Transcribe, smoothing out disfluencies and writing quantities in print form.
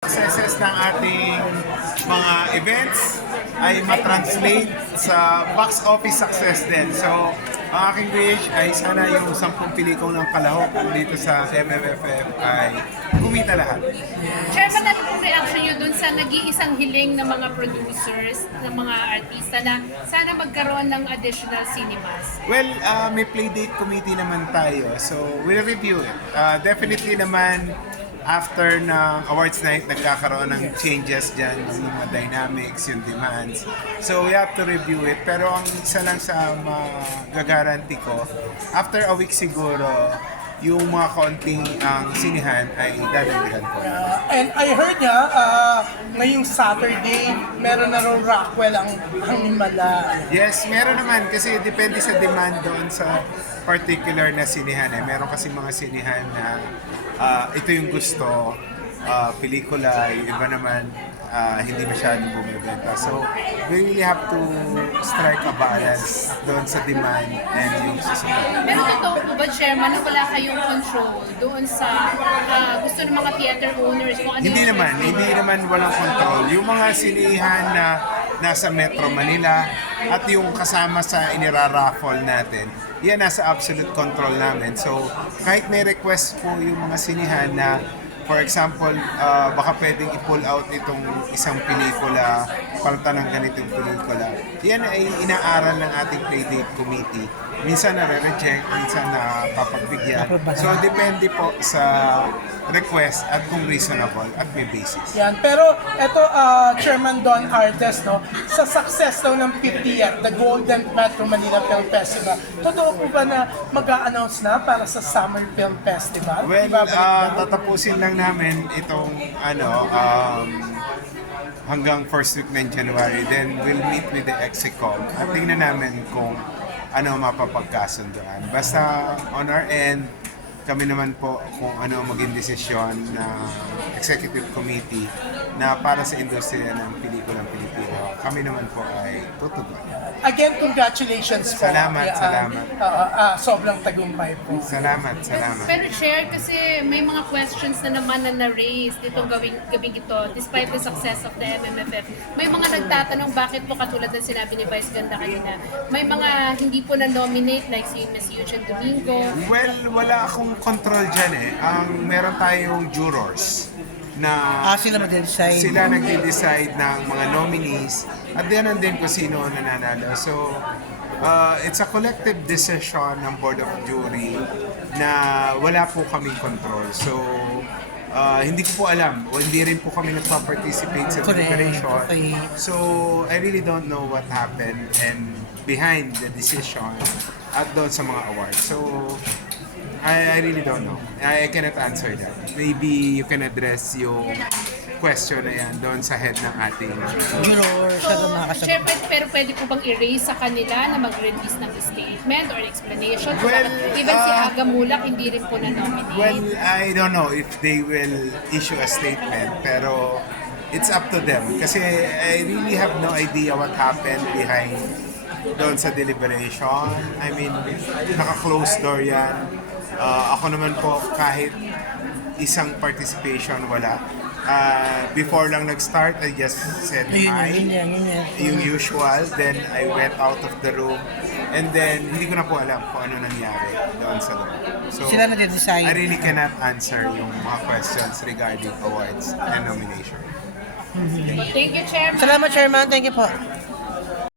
Successes ng ating mga events ay matranslate sa box office success din. So, ang aking wish ay sana yung 10 pelikulang ng kalahok dito sa MMFF ay kumita lahat. Chairman, ano pong reaction nyo dun sa nag-iisang hiling ng mga producers, ng mga artista na sana magkaroon ng additional cinemas? Well, may playdate committee naman tayo, so we'll review it. Definitely naman, after ng awards night, nagkakaroon ng changes dyan, yung mga dynamics, yung demands. So we have to review it. Pero ang isa lang sa magagaranti ko, after a week siguro, yung mga kaunting ang sinihan ay dadagdagan ko. And I heard nga, ngayong Saturday, meron na raw Rockwell ang Himala. Yes, meron naman kasi depende sa demand doon sa particular na sinihan. Meron kasi mga sinihan na ito yung gusto, pelikula, yung iba naman hindi masyadong bumibenta. So, we really have to strike a balance doon sa demand and yung susunod. Pero totoo po ba, Chairman, na wala kayong control doon sa gusto ng mga theater owners? Kung ano Hindi naman walang control. Yung mga sinihan na nasa Metro Manila at yung kasama sa iniraraffle natin, yan nasa absolute control namin. So, kahit may request po yung mga sinihan na for example, baka pwedeng i-pull out itong isang pelikula, palta ng ganitong pelikula. Yan ay inaaral ng ating playdate committee. Minsan na-reject, minsan napapagbigyan. So, depende po sa request at kung reasonable at may basis. Yan. Pero ito, Chairman Don Artes, no, sa success daw ng 50th, the Golden Metro Manila Film Festival, totoo po ba na mag-a-announce na para sa Summer Film Festival? Well, Ibabalik na? tatapusin lang namin itong hanggang first week ng January. Then we'll meet with the EXICOM at tingnan namin kung ano mapapagkasundoan. Basta on our end, kami naman po kung ano maging desisyon na executive committee na para sa industriya ng pelikulang Pilipino. Kami naman po ay tutugon. Again, congratulations po. Salamat, Yan. salamat. Sobrang tagumpay po. Salamat. Pero Chair, kasi may mga questions na naman na na-raise ditong gabing ito, despite the success of the MMFF. May mga nagtatanong bakit po katulad ng sinabi ni Vice Ganda kanina, may mga hindi po na-nominate like si Ms. Eugene Domingo. Well, wala akong control dyan eh. Meron tayong jurors na Sila mag-decide. sila nagde-decide ng mga nominees at yan din kung sino ang nananalo. So, it's a collective decision ng Board of Jury na wala po kaming control. So, hindi ko po alam o hindi rin po kami nagpa-participate sa Correct. deliberation. Okay. So, I really don't know what happened and behind the decision at doon sa mga awards. So, I really don't know. I cannot answer that. Maybe you can address yung question na yan doon sa head ng ating Juror, siya So, makakasagot. Chair, pero pwede po bang i-raise sa kanila na mag-release ng statement or explanation? Well, Even si Aga Mulak, hindi rin po na-nominate. Well, I don't know if they will issue a statement, pero it's up to them. Kasi I really have no idea what happened behind doon sa deliberation. I mean, naka-closed door yan. Ako naman po, kahit isang participation wala. Before lang nag-start, I just said hi. Yun. Yung usual. Then I went out of the room. And then, hindi ko na po alam kung ano nangyari doon sa loob. So, Sila nag-decide. I really cannot answer yung mga questions regarding awards and nomination. Thank you, Chairman. Salamat, Chairman. Thank you po.